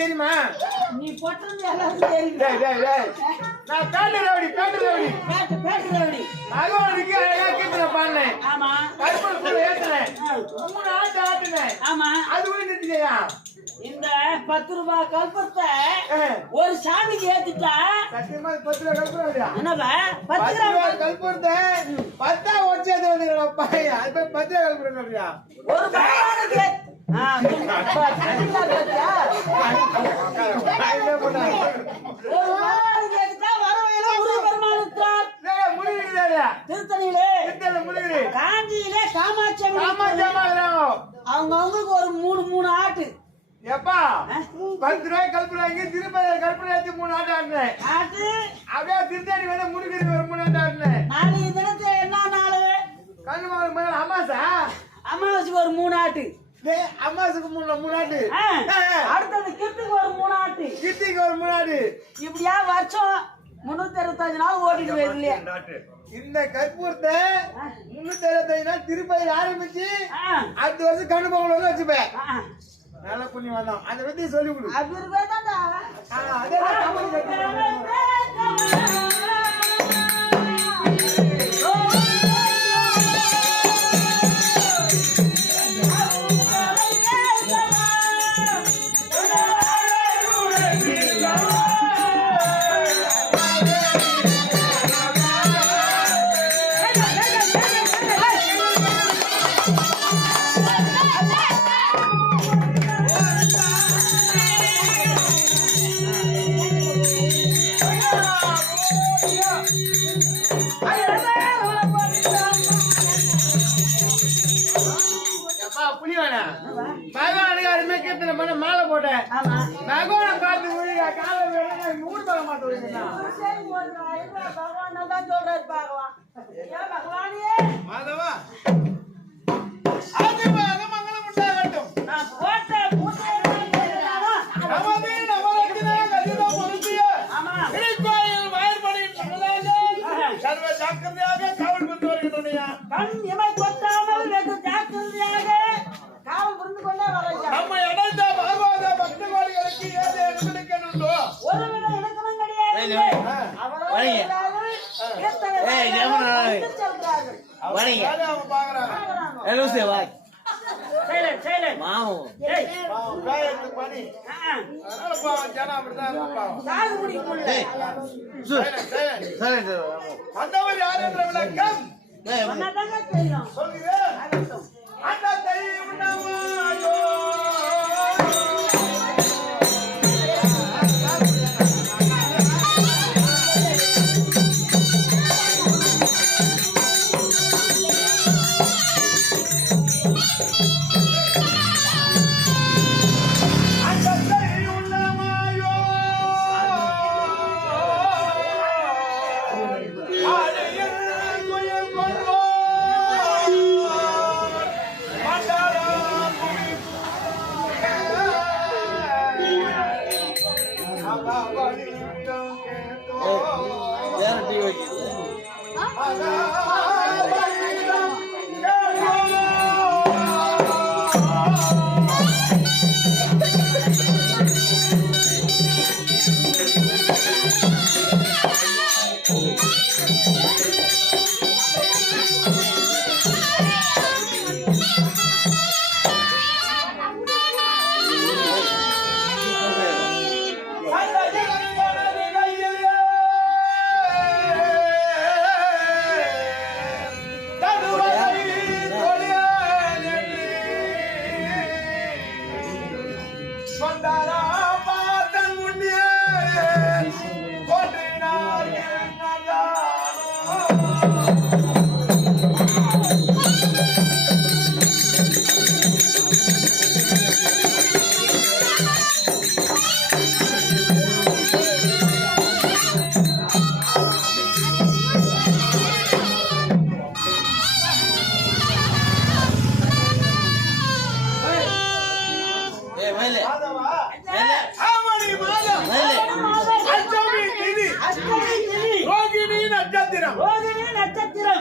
தெரியுமா? நீ பொட்டறது எல்லாரும் தெரியும். டேய் டேய் டேய். நான் பேட்டு ரவுடி. பேட்டு ரவுடி. அருவாளுக்கு அழகா கீர்த்தனை பாடுனேன். ஆமா. கருப்பன் கூட ஏத்துனேன். 3 ஆட்டு ஆட்டுனேன். ஆமா. அது கூட நிறுத்தியா? இந்த 10 ரூபாய் கல்பத்தை ஒரு சாமிக்கு ஏத்திட்டா சத்தியமா 10 ரூபாய் கல்புறா என்னவா 10 10 ரூபாய் கல்புறத 10 ஒச்சது வந்துடா பைய அது 10 ரூபாய் கல்புறா ஒரு பகவானுக்கு காஞ்சியிலே காமாட்சி அவங்க அவங்களுக்கு ஒரு 3 ஆட்டு எப்பா 10 ரூபாய் கல்புறாங்க திருப்பதி கல்புறாச்சு 3 ஆட்டு ஆடுனேன் ஆட்டு அப்படியே திருத்தாணி வந்து முருகருக்கு ஒரு 3 ஆட்டு ஆடுனேன் நாளைக்கு தினத்துல என்ன நாள் கண்ணுமாவுக்கு மேல அமாசா அமாவாசைக்கு ஒரு 3 ஆட்டு அம்மாசுக்கு 3 ஆட்டு அடுத்தது கிருத்திக்கு ஒரு 3 ஆட்டு கிருத்திக்கு ஒரு 3 ஆட்டு இப்படியா வருஷம் 365 நாள் ஓடிட்டு வரலையே இந்த கற்பூரத்தை 365 நாள் திருப்பதி ஆரம்பிச்சு அடுத்த வருஷம் கண்ணு பொங்கல் வச்சுப்பேன் நல்ல புண்ணியம் வந்தோம் அதை பத்தி சொல்லி கொடு மாலை போட்டேன் பகவான் பார்த்து ஊர் பக மாட்டேன் மாதவா மங்களம் உண்டாகட்டும் சர்வ ஜாக்கிரதையாக காவல் புரிந்து வருகின்றன கண் இமை கொட்டாமல் வெகு ஜாக்கிரதையாக காவல் புரிந்து கொண்டே வர நம்மை அடைந்த பகவாத பக்த கோடிகளுக்கு ஏது எடுக்கணுண்டோ ஒருவித இலக்கணம் கிடையாது வந்தவர் யார் என்ற விளக்கம் சொல்கிறேன்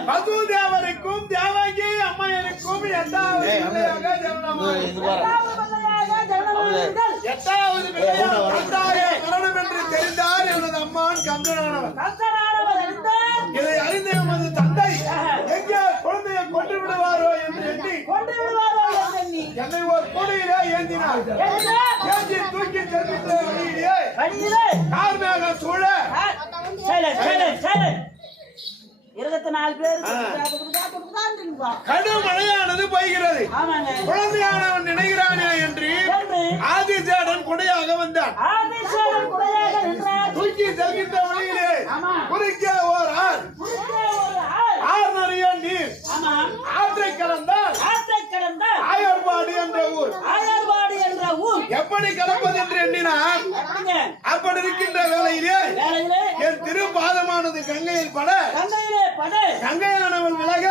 மதுதேவருக்கும் தேவகி அம்மையனுக்கும் எட்டாவது மரணம் என்று தெரிந்தார் எனது அம்மான் கந்தனானவர். இதை அறிந்த எமது தந்தை எங்கே குழந்தையை கொண்டு விடுவாரோ என்று எண்ணி என்னை ஒரு கொடியிலே ஏந்தினார். ஏற்றி தூக்கி செல்கின்ற வழியிலே வழியிலே கார் மேக சூழ 24 பேர் கடும் மழையானது பெய்கிறது. ஆமாங்க. குழந்தையானவன் நினைகிறானே என்று ஆதிசேடன் கொடையாக வந்தான். ஆதிசேடன் கொடையாக நின்றார். தூக்கி செல்கின்ற வழியிலே ஆமா. குறுக்கே ஓர் ஆறு நிறைய நீர். ஆமா. ஆற்றை கடந்தால் ஆயர்பாடி என்ற ஊர். எப்படி கடப்பது என்று எண்ணினார். அப்படி இருக்கின்ற வேளையிலே என் திருப்பாதமானது கங்கையில் பட கங்கையானவள் விலக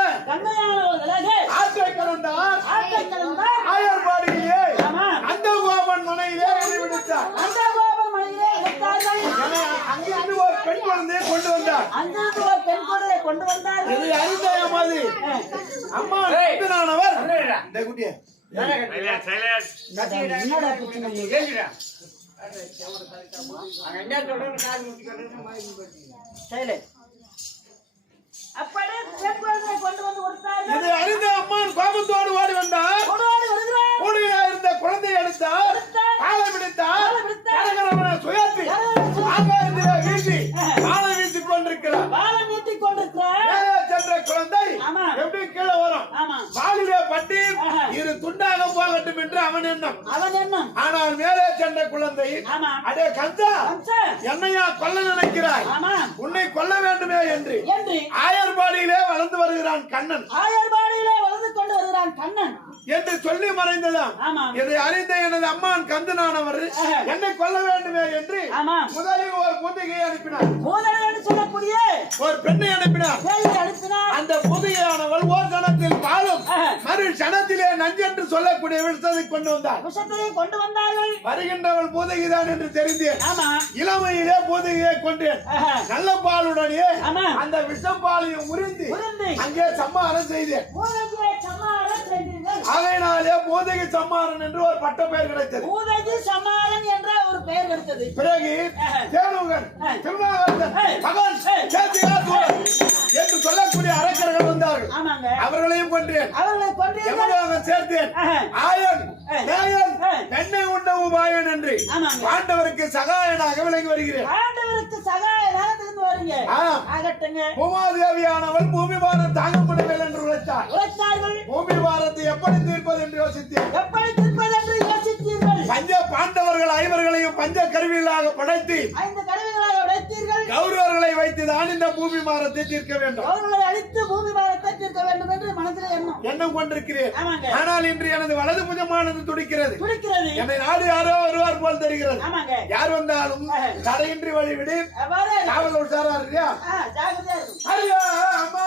ஆற்றை கடந்தார். ஆயர்பாடியிலே அந்த கோபன் மனையிலே விடுத்தார். அங்கிருந்து ஒரு பெண் குழந்தையை கொண்டு வந்தார். இது அறிந்தயமாது அம்மா நானவர் இந்த குட்டிய இது அறிந்த அம்மான் கோபத்தோடு ஓடி வந்தார். கூடையில இருந்த குழந்தையை எடுத்தார். காலை பிடித்தார். சுயத்தி ஆகாயத்திலே வீசி காலை வீசிக் கொண்டிருக்கிறார். சென்ற குழந்தை எப்படி கீழே வரும். வாலிலே பட்டி இரு துண்டாக போகட்டும் என்று அவன் எண்ணம். ஆனால் மேலே சென்ற குழந்தை அடே கஞ்சா என்னையா கொல்ல நினைக்கிறாய், உன்னை கொல்ல வேண்டுமே என்று ஆயர்பாடியிலே வளர்ந்து வருகிறான் கண்ணன் என்று சொல்லி மறைந்ததாம். இதை அறிந்த எனது அம்மான் கந்தனானவர் என்னை கொல்ல வேண்டுமே என்று முதலில் ஒரு பூதிகையை அனுப்பினார். ஒரு பெண்ணை அனுப்பினார். அந்த பூதிகையானவள் ஓர் கணத்தில் பாலும் மறு சனத்திலே நஞ்சு என்று சொல்லக்கூடிய விஷத்தை கொண்டு வந்தார்கள். வருகின்றவள் பூதகிதான் என்று தெரிந்தேன். இளமையிலே பூதகியை கொண்டேன். நல்ல பாலுடனே அந்த விஷம் பாலையும் உறிந்து அங்கே சம்மாரம் செய்தேன். ஆகையினாலே பூதகி சம்மாரன் என்று ஒரு பட்ட பெயர் கிடைத்தது. பிறகு தேனுகன் திருநாகரன் மகன் என்று சொல்லக்கூடிய அரக்கர்கள் வந்தார்கள். அவர்களையும் கொன்றேன். சேர்த்தேன். ஆயன் பெண்ணை உண்ட உபாயன் என்று ஆண்டவருக்கு சகாயனாக விளங்கி வருகிறேன். பூமாதேவியானவள் பூமி பாரம் தாங்க முடியவில்லை என்று உழைத்தார். பூமி பாரத்தை எப்படி தீர்ப்பது என்று யோசித்தேன். பஞ்ச பாண்டவர்கள் ஐவர்களையும் பஞ்ச கருவிகளாக படைத்து கௌரவர்களை வைத்துதான் இந்த பூமி பாரத்தை தீர்க்க வேண்டும் எண்ணம் கொண்டிருக்கிறேன். ஆனால் இன்று எனது வலது புஜமானது துடிக்கிறது. என்னை நாடு யாரோ வருவார் போல் தெரிகிறது. யார் வந்தாலும் தடையின்றி வழிவிடு. காவல் உற்சாரா இல்லையா? ஐயா அம்மா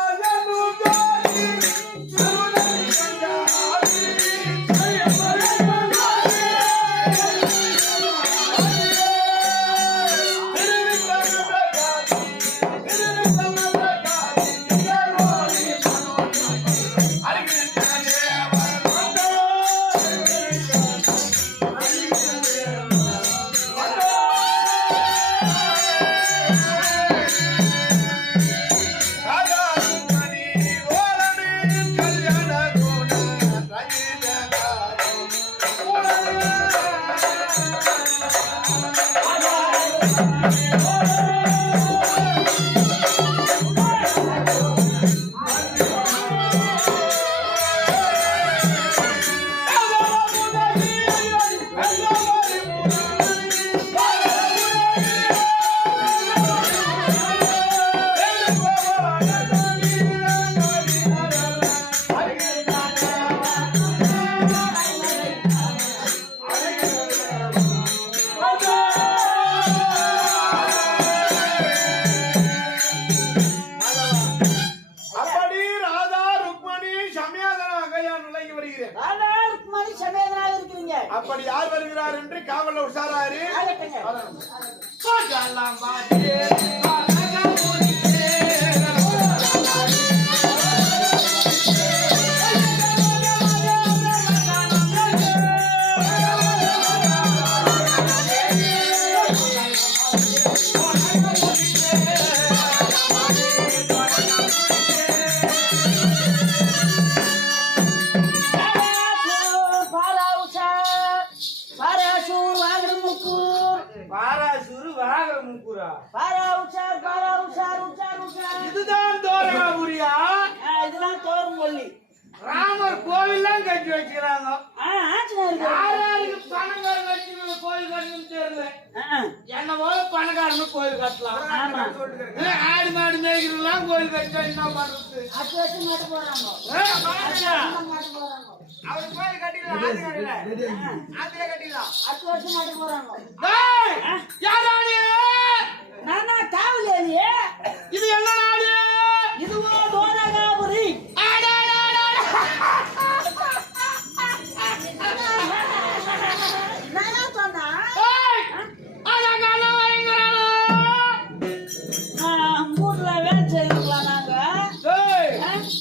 அப்படி யார் வருகிறார் என்று காவல் உஷாராரு. முக்கூரா பாரா உச்சார் பாரா உச்சார் உச்சார் உச்சார் இதுதான் தோரணபுரியா இதெல்லாம் தோறும் கொல்லி ராமர் கோவில்லாம் கட்டி வச்சுக்கிறாங்க ஆஞ்சநேயர் யாராருக்கு பணக்கார கட்டி கோயில் கட்டணும்னு தெரியல என்ன போல பணக்காரனு கோயில் கட்டலாம் ஆடு மாடு மேய்க்கிறதுலாம் கோயில் கட்டா என்ன பண்றது அச்சு வச்சு மாட்டு போறாங்க மாட்டு போறாங்க அவர் கோயில் கட்டிடலாம் ஆத்திர கட்டிடலாம் அச்சு வச்சு மாட்டு போறாங்க யாராடி நானா காவலியே இது என்ன நாடு இதுவோ தோரணபுரி நானா சொன்னா மூட்டுல வேலை செய்யலாம்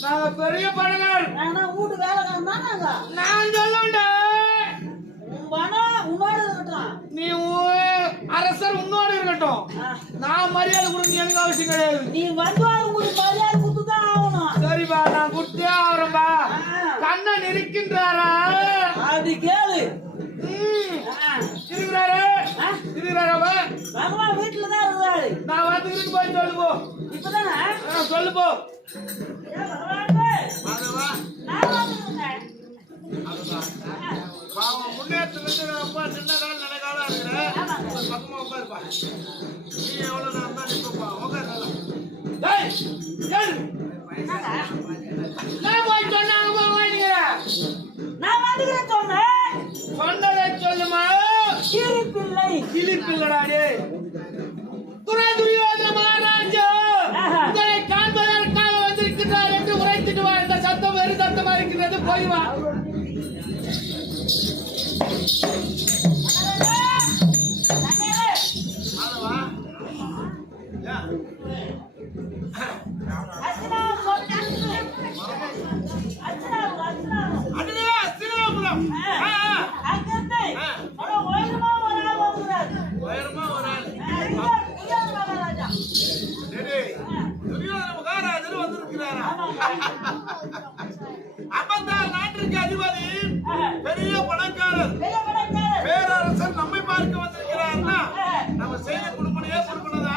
நாங்க பெரிய பணக்கார நானா வீட்டு வேலைக்காரன் தான் நாங்க நான் சொல்லுண்டா பணம் உன்னோட இருக்கட்டும் நீ அரசர் உன்னோடு இருக்கட்டும் நான் மரியாதை கொடுக்க எனக்கு அவசியம் கிடையாது நீ வந்து உங்களுக்கு மரியாதை கொடுத்துதான் ஆகணும் சரிப்பா நான் கொடுத்தே ஆகிறேன்பா கண்ணன் இருக்கின்றாரா அது கேளு இருக்கிறாரு இருக்கிறாரா பகவான் வீட்டுல தான் இருந்தாரு நான் வந்துக்கிட்டு போய் சொல்லு போ இப்பதானே சொல்லு போ முன்னேற்றத்துல ரொம்ப சின்ன காலம் நல்ல காலம் இருக்கிறேன் பக்கமா உட்காருப்பா நீ எவ்வளவு நேரம் தான் நிற்பா உட்காரு நான் போய் சொன்னாங்க நான் வந்துக்கிறேன் சொன்னேன் சொன்னதை சொல்லுமா கிளிப்பிள்ளை கிளிப்பிள்ளடா டே துரை துரியோதன மகாராஜா உங்களை காண்பதற்காக வந்திருக்கிறார் என்று உரைத்துட்டு வா இந்த சத்தம் வெறு சத்தமா இருக்கிறது போய் வா அப்பந்தான் நாட்டிற்கு அதிபதி பெரிய பணக்காரர் பேரரசர் நம்மை பார்க்க வந்திருக்கிறார்னா நம்ம செய்த குடும்பனையே கொடுக்கணுதா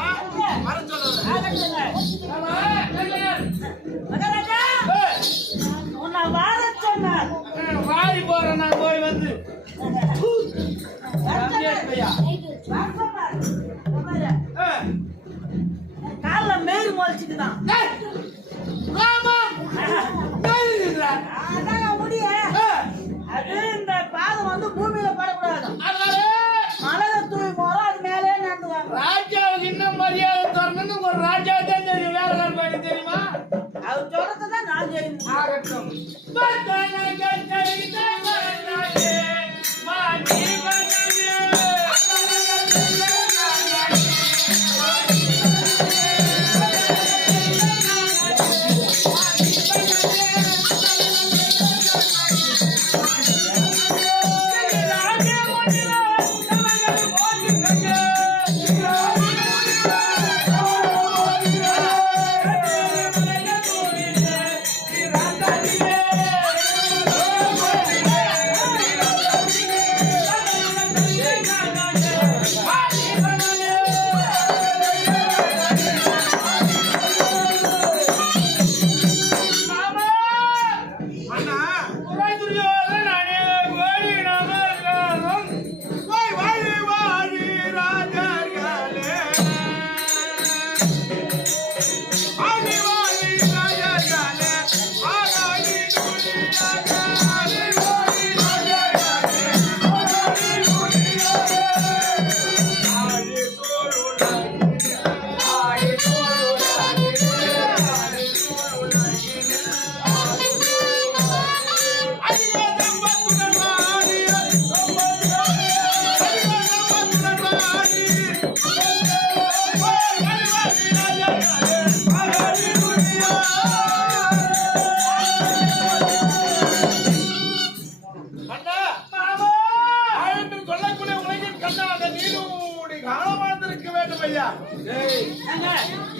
வர சொல்லுங்க வாரி போறேன் நான் போய் வந்து கால மேல் முளைச்சுக்குதான் முடிய அது இந்த பாதம் வந்து பூமியில படக்கூடாது மலர தூவி போறோம் அது மேலே நடந்துவாங்க ராஜாவுக்கு இன்னும் மரியாதை தரணும்னு ஒரு ராஜா தான் தெரியும் வேலைக்கார பையன் தெரியுமா அவர் சொல்றதுதான் நான் தெரியும் ஆகட்டும்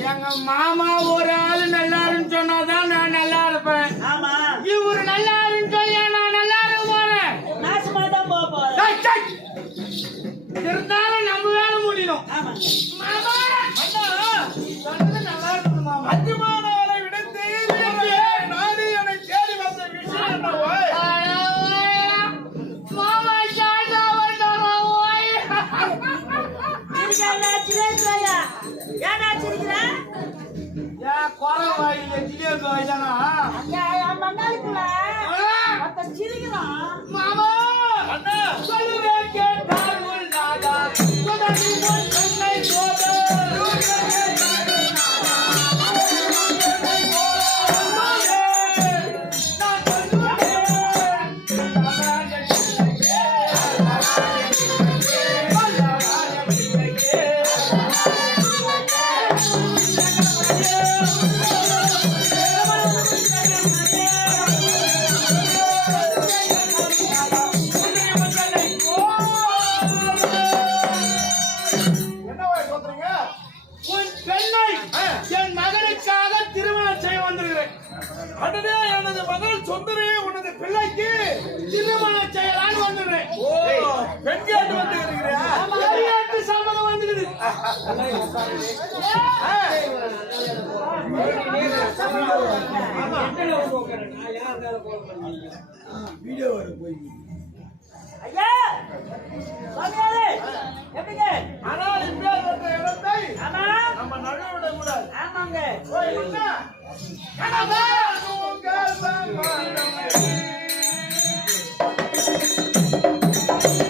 எங்க மாமா ஒரு ஆளு நல்லாருன்னு சொன்னாதான் நான் நல்லா இருப்பேன். இவரு நல்லாருன்னு சொல்லி நான் நல்லா இருக்க போறேன். இருந்தாலும் நம்ம வேலை முடியும். ஆமாங்க. மாமா அண்ணா சொன்னது நல்லா இருக்குது மாமா. அத்திமானாரை விடுத்து நாடு என்னை தேடி வந்த விஷயம் என்ன ஓய்? மாமா சாண்டா வந்தாரா ஓய்? சிரிக்காதடா, சிரிக்காதடா. ஏன்டா சிரிக்கிற? ஏன் கொலை வாயில ஜிலேபி வாய்தானா? ஐயா, என் மண்ணாளுக்குள்ள ஒருத்தன் சிரிக்கிறான். மாமா அண்ணா சொல்லுவே கேட்டால் உள்ளாதா சுததி முன் உன்னை சோத என்ன வாய் சொல்றீங்க? உன் பெண்ணை என் மகனுக்காக திருமணம் செய்ய வந்திருக்கிறேன். அடடே எனது மகள் சுந்தரி உனது பிள்ளைக்கு திருமணம் செய்யலான்னு வந்துடுறேன். பெண் கேட்டு வந்து இருக்கிறியா? வெளிநாட்டு சம்மதம் வந்துக்குது. ஐயா, சாமியாரே, எப்படிங்க? ஆனால் இப்பேற்பட்ட இடத்தை ஆமா, நம்ம நழுவ விட கூடாது. ஆமாங்க. ஓய் அண்ணா, கனவா உங்கள் சம்மதமே.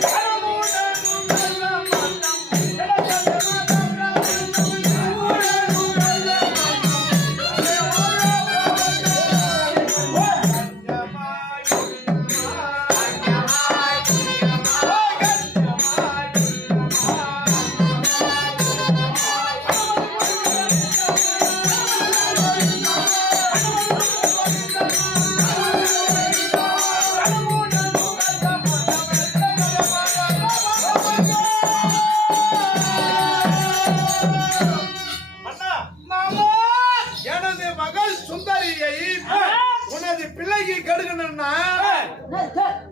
கனவுடன் உங்கள் சம்மதம். கிடக்கட்டும் அண்ணா, மாமா எனது மகள் சுந்தரியை உனது பிள்ளைக்கு கெடுக்கணும்னா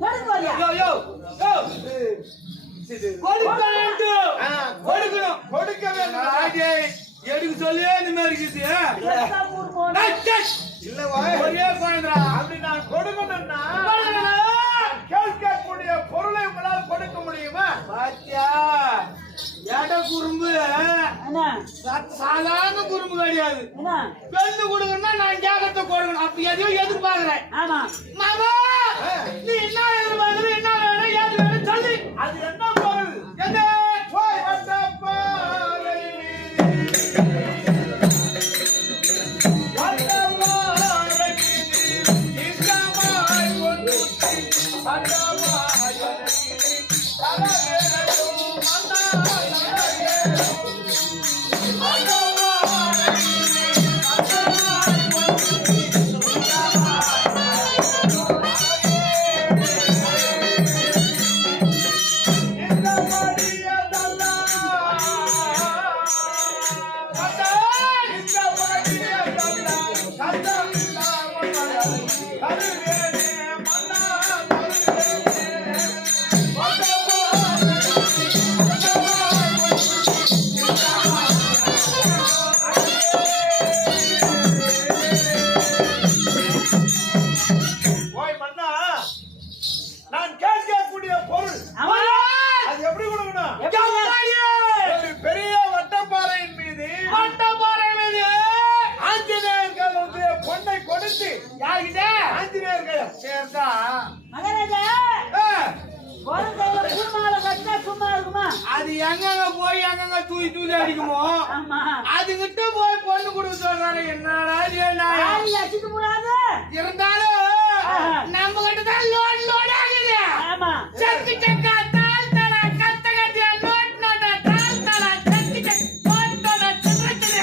தொடுக்கு வரியா? யோ யோ யோ கொடுக்க வேண்டும். கொடுக்கணும் கொடுக்க வேண்டும். ராஜே எதுக்கு சொல்லியே இந்த மாதிரி இருக்குது? எத்தனை ஊர் போனா? இல்ல வாய். ஒரே குழந்தை அப்படி நான் கொடுக்கணும்னா கேட்கக்கூடிய பொருளை உங்களால் கொடுக்க முடியுமா? பாத்தியா எட குறும்பு என்ன? சாதாரண குறும்பு கிடையாது. என்ன? பெண்ணு கொடுக்கணும்னா நான் ஜாகத்தை கொடுக்கணும். அப்படி எதையும் எதிர்பார்க்கிறேன். ஆமா. மாமா நீ என்ன எதிர்பார்க்கிற என்ன வேணும் ஏது வேணும் சொல்லி அது என்ன பொருள்? என்ன போய் வந்த பாறை மீது. வந்த பாறை மீது இசமாய் ஒன்றுத்தி சட்டமாய் எனக்கு தரவேண்டும் மன்னா தரவேண்டும். வந்த பாறை மீது சட்டமாய் ஒன்றுத்தி இந்த மடியதல்லா. இந்த மடியதல்லா. கண்டமில்லாமல் கருவேனே மன்னா கருவேனே. வந்த ஓய் மன்னா, நான் கேட்கக்கூடிய பொருள் ஆமா. அது எப்படி கொடுக்கணும்? எப்படி? ஒரு பெரிய வட்டப்பாறையின் மீது வட்டப்பாறை மீது ஆஞ்சநேயர்களுடைய பொண்ணை கொடுத்து யார்கிட்ட ஆஞ்சநேயர்கள் சேர்ந்தா மகாராஜா, ஒரு கையில பூமாலை கட்டினா சும்மா இருக்குமா? அது எங்கங்க போய் எங்கங்க தூக்கி அடிக்குமோ ஆமா. அதுகிட்ட போய் பொண்ணு கொடுக்க சொல்றாரு. என்னடா இது நான் யாரையும் அடிச்சுக்க கூடாது. இருந்தாலும் நம்ம கிட்ட தான் லோன் லோன் ஆகுது. ஆமா. சக்கு சக்கா தால் தலா கத்த கத்தியா நோட் நோட்டா தால் தலா சக்கு சக் போட்டோட சிறக்குது.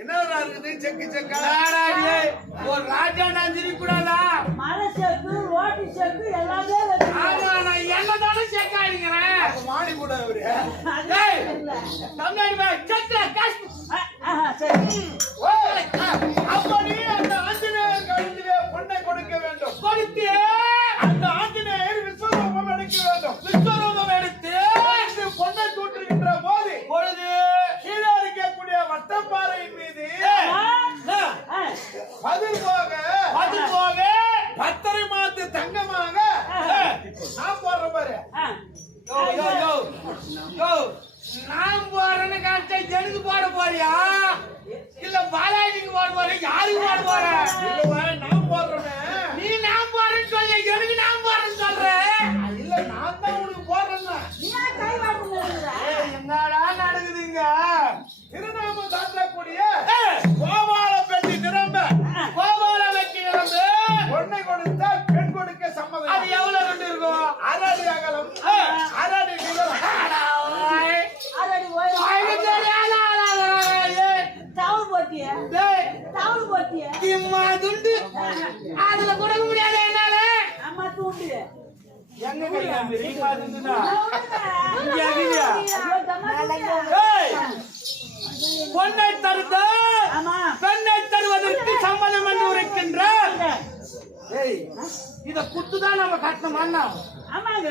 என்னடா இருக்குது செக்கு செக்கா? நாடாடியே ஒரு ராஜா நான் கூடாதா? மர செக்கு, ஓட்டு செக்கு எல்லாமே வச்சிருக்கேன். ஆமா நான் என்னதான செக்காடிங்கிறேன். அப்ப மாடி கூட அவரு. அது இல்ல. தமிழ்நாடு போய் செக்ல காசு சரி. ஓய், அப்படி அந்த ஆஞ்சநேயர் கழுத்திலே பொண்ணை கொடுக்க வேண்டும். கொடுத்து அந்த ஆஞ்சநேயர் விஸ்வரூபம் எடுக்க வேண்டும். விஸ்வரூப நான் போறேன்னு காட்ட எனக்கு போட போறியா இல்ல பாலாஜிக்கு போட போறியா யாருக்கு போட போற இல்ல நான் போடுறேன் நீ நான் போறேன்னு சொல்ல எனக்கு நான் போறேன்னு சொல்றேன் இல்ல நான் தான் உனக்கு போடுறேன்னா நீ ஏன் கை வாங்குற? என்னடா நடக்குதுங்க திருநாம சாத்தக்கூடிய கோபால பெட்டி நிரம்ப கோபால வெட்டி நிரம்பு பொண்ணை கொடுத்தால் பெண் கொடுக்க சம்மதம். அது எவ்வளவு ரெண்டு இருக்கும் 6 அடி அகலம் 6 அடி நீளம். அதடி ஓய் டவுல் போட்டியே டவுல் போட்டியே துண்டு அதுல கொடுக்க முடியாது என்னால அம்மா தூண்டு எங்க கையாம்பி ரீமா துண்டுனா பொண்ணை தருதா ஆமா பெண்ணை தருவதற்கு சம்மதம் என்று உரைக்கின்றார் இத குத்துதான் நம்ம கட்டணுமா ஆமாங்க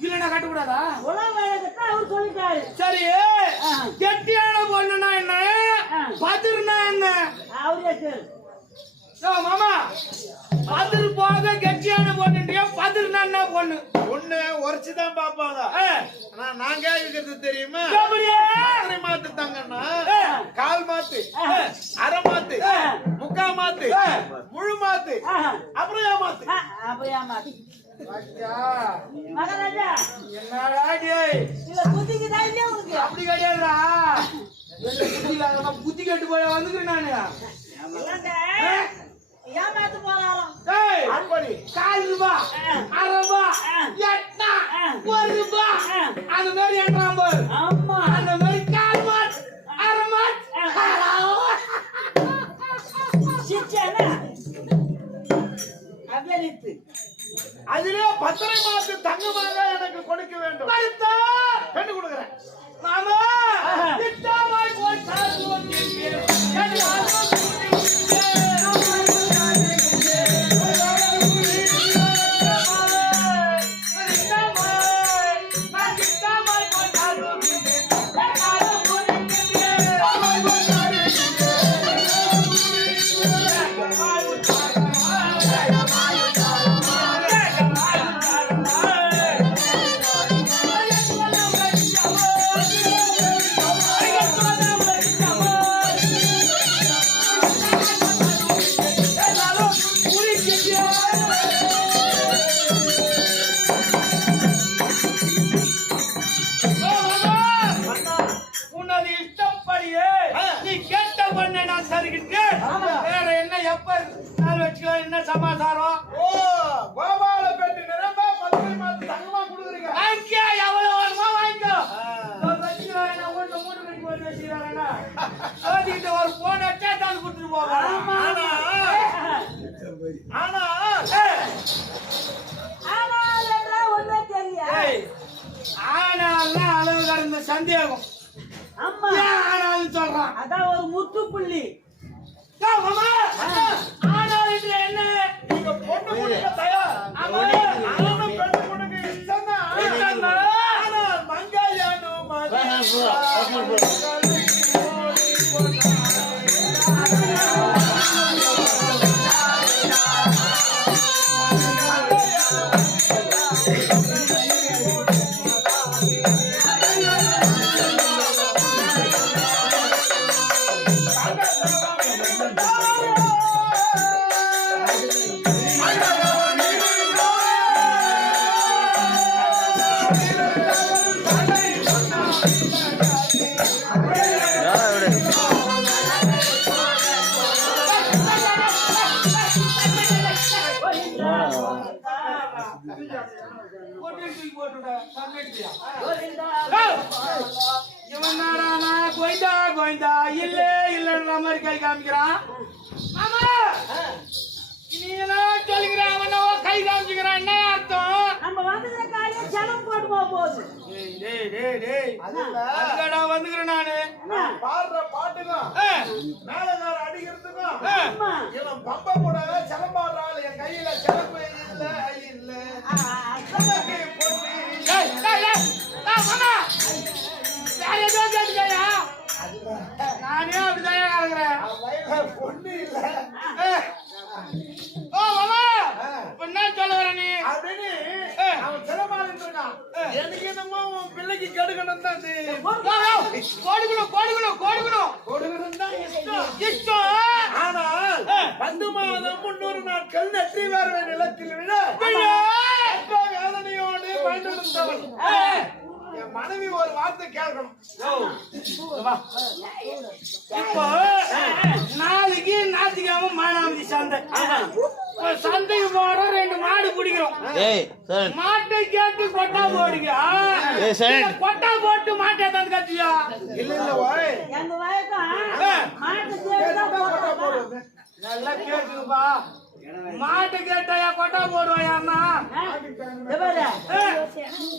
இல்லன்னா கட்டக்கூடாதா உலக வேலைக்கு அவர் சொல்லிட்டாரு சரி கெட்டியான பொண்ணுனா என்ன பதிர்னா என்ன அவரே சொல்லு மாமா பதிர் போக கெட்டியான பொண்ணுன்றியா பதிர்னா என்ன பொண்ணு ஒண்ணு உரைச்சுதான் பாப்பாங்க. ஆனா நான் கேட்கறது தெரியுமா? எப்படியே? அரை மாத்து தாங்கன்னா கால் மாத்து அரை மாத்து முக்கா மாத்து முழு மாத்து அப்புறம் ஏமாத்து. அப்புறம் ஏமாத்து ஐயா, மகாராஜா என்னடா டேய் இல்ல புத்திக்குதா இல்லையா உனக்கு அப்படி கிடையாதுடா புத்தி இல்லாத புத்தி கெட்டு போய் வந்துக்கிறேன் நானு இல்லங்க ஏமாத்து போறாராம் டேய் அப்படி கால் ரூபா அரை ரூபா எட்டா ஒரு ரூபா அந்த மாதிரி என்றான் பாரு ஆமா அந்த மாதிரி கால் மாட் அரை மாட் சிச்சேனா அப்படியே நிறுத்து அதிலே 10 மாத்து தங்கமாக எனக்கு கொடுக்க வேண்டும். படுத்தா பெண்ணு கொடுக்குறேன். மாமா திட்டமாய் போய் சார்ந்து கொண்டிருக்கிறேன் என் ஆத்மா உனது இஷ்டப்படியே நீ கேட்ட பண்ண நான் தருகின்றேன் வேற என்ன எப்ப நாள் வச்சுக்கலாம் என்ன சமாச்சாரம் ஓ கோபால பெட்டி நிரம்ப 10 மாத்து தங்கமா கொடுக்குறீங்க. வாங்கிக்கோ எவ்வளவு வேணுமோ வாங்கிக்கோ நான் வச்சுக்கலாம் என்ன ஒன்று மூணு மணிக்கு போய் வச்சுக்கிறாங்க அதுக்கிட்ட ஒரு போன் அட்டே தான் கொடுத்துட்டு போவாங்க ஆனா ஆனால் என்ற ஒன்றே தெரியா ஆனால்னா அளவு கடந்த சந்தேகம் அம்மா ஏன் ஆனாலும் சொல்றான் அதான் ஒரு முற்றுப்புள்ளி ஆனால் இது என்ன நீங்க பொண்ணு கொடுக்க தயார். ஆமா. நானும் பெண்ணு கொடுக்க இஷ்டம்தான். இஷ்டம்தான். ஆனா மங்கையானும் இவன் நாடானா கோயந்தா கோயந்தா இல்ல இல்லன்ற மாதிரி கை காமிக்கிறான் மாமா நீ என்ன சொல்லுகிற அவனோ கை காமிக்கிறான் என்ன அர்த்தம் நம்ம வந்துக்கிற காலையே செலவு போட்டு போக போகுது டேய் டேய் டேய் டேய் அங்கடா வந்துக்கிறேன் நானு பாடுற பாட்டுக்கும் மேலதார அடிக்கிறதுக்கும் அம்மா இவன் பம்ப போடாத சிலம்பாடுற ஆளு என் கையில சிலம்பு இல்ல எனக்கு பொண்ணு டேய் டேய் டேய் மாமா வேற ஏதோ கேட்டுக்கயா நானே அப்படிதான் கலக்குறேன் அவன் வயல பொண்ணு இல்ல ஓ மாமா இப்ப என்ன சொல்ல வர நீ அப்படின்னு அவன் சிலம்பாடிட்டு இருக்கான் எனக்கு என்னமோ உன் பிள்ளைக்கு கெடுக்க கொடுக்கணும் தான் கொடுக்கணும் தான் இஷ்டம். ஆனால் 10 மாதம் 300 நாட்கள் நெற்றி வேர்வை நிலத்தில் விட வேதனையோடு பயன்படுத்தவன் என் மனைவி ஒரு வார்த்தை கேட்கணும். இப்போ நாளைக்கு ஞாயிற்றுக்கிழமை மானாமதி சந்தை. சந்தைக்கு போறோம், 2 மாடு பிடிக்கிறோம். மாட்டை கேட்டு கொட்டா போடுங்க. கொட்டா போட்டு மாட்டை தான் கத்தியா? இல்ல இல்ல வாய் எங்க வயக்கம் மாட்டு தேடிதான் போடுறது. நல்லா கேட்டுப்பா. மாட்டை கேட்டாயா கொட்டா போடுவாயான்னா?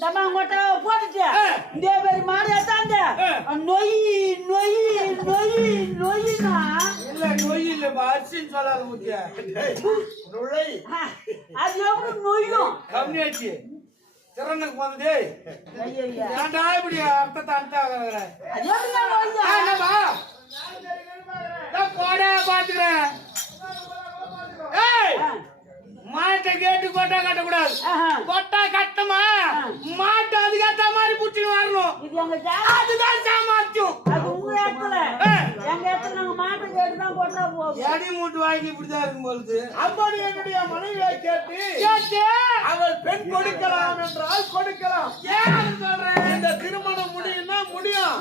தம்மா கொட்டா போட்டுச்சு. இதே பேரு மாடு ஏத்தாந்த நொய் நொய் நொய் நொய்னா இல்ல நொய் இல்லப்பா, அரிசின்னு சொல்லாத முக்கிய நுழை அது எப்படி நொய்யும் கம்மியாச்சு. திறனுக்கு போனது ஏன்டா இப்படி அர்த்தத்தை அர்த்தம் அது எப்படி நொய்யும் கோட பாத்துக்கிறேன். ஏய், மாட்டை கேட்டு கொட்டா கட்டக்கூடாது. கொட்டா கட்டமா மாட்டை அதுக்கேற்ற மாதிரி புடிச்சுன்னு வரணும். இது எங்க ஜாதி. அதுதான் சாமர்த்தியம். அது உங்க இடத்துல எங்க இடத்துல நாங்க மாட்டை கேட்டுதான் கொட்டா போவோம். எடி மூட்டு வாங்கி இப்படிதான் இருக்கும் பொழுது அம்மாடி என்னுடைய மனைவியை கேட்டு அவள் பெண் கொடுக்கலாம் என்றால் கொடுக்கலாம். ஏன் சொல்றேன்? இந்த திருமணம் முடியும்னா முடியும்.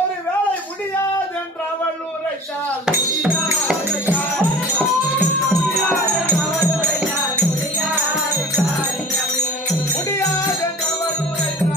ஒரு வேளை முடியாது என்று அவள் உரைத்தாள். முடியாது என்று அவள் உரைத்தாள்.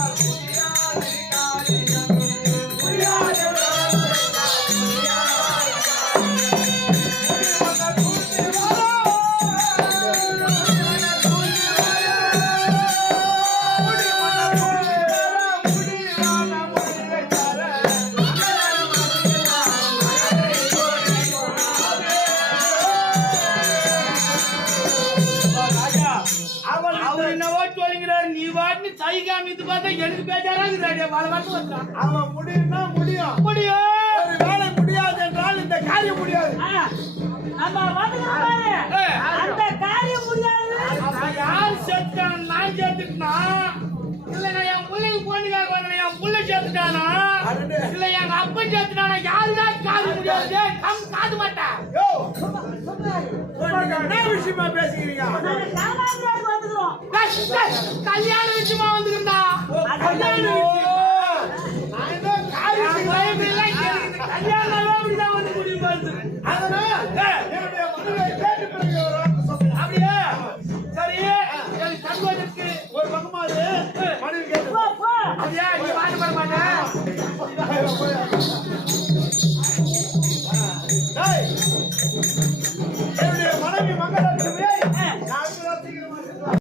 அவர் என்னவோ சொல்லுங்கிறார், நீ வாட்டினு சைகாமி இது பார்த்தா எனக்கு பேச்சாராங்க. பல வருஷம் வந்துறான். அவன் முடியும்னா முடியும். முடியும். ஒரு வேளை முடியாது என்றால் இந்த காரியம் முடியாது. நம்ம வந்துக்கிறோம் பாரு. அந்த காரியம் முடியாது. நான் யார் செத்தான்? நான் சேர்த்துக்கினா இல்ல நான் என் பிள்ளைக்கு பொண்ணுக்காக வந்தேன், என் பிள்ளை சேர்த்துட்டானா இல்ல எங்க அப்பன் சேர்த்துட்டானா? யாருதான் காது முடியாது? காது மாட்டா. யோ, என்ன விஷயமா பேசுகிறீங்க? நாங்க காலாந்திராவுக்கு வந்துக்கிறோம். கல்யாண விஷயமா வந்துருந்தா கல்யாணம் நான் ஏதோ காரியம் கல்யாணம் அப்படிதான் வந்து முடியும் பாருது. அதனால் என்னுடைய மனைவியை கேட்டு பிறகு ஒரு வார்த்தை சொன்னேன். அப்படியே சரி. எனக்கு தங்குவதற்கு ஒரு பக்கமா அது மனைவி கேட்டு போ போ. அப்படியே நீ வாங்க மாட்டேன்.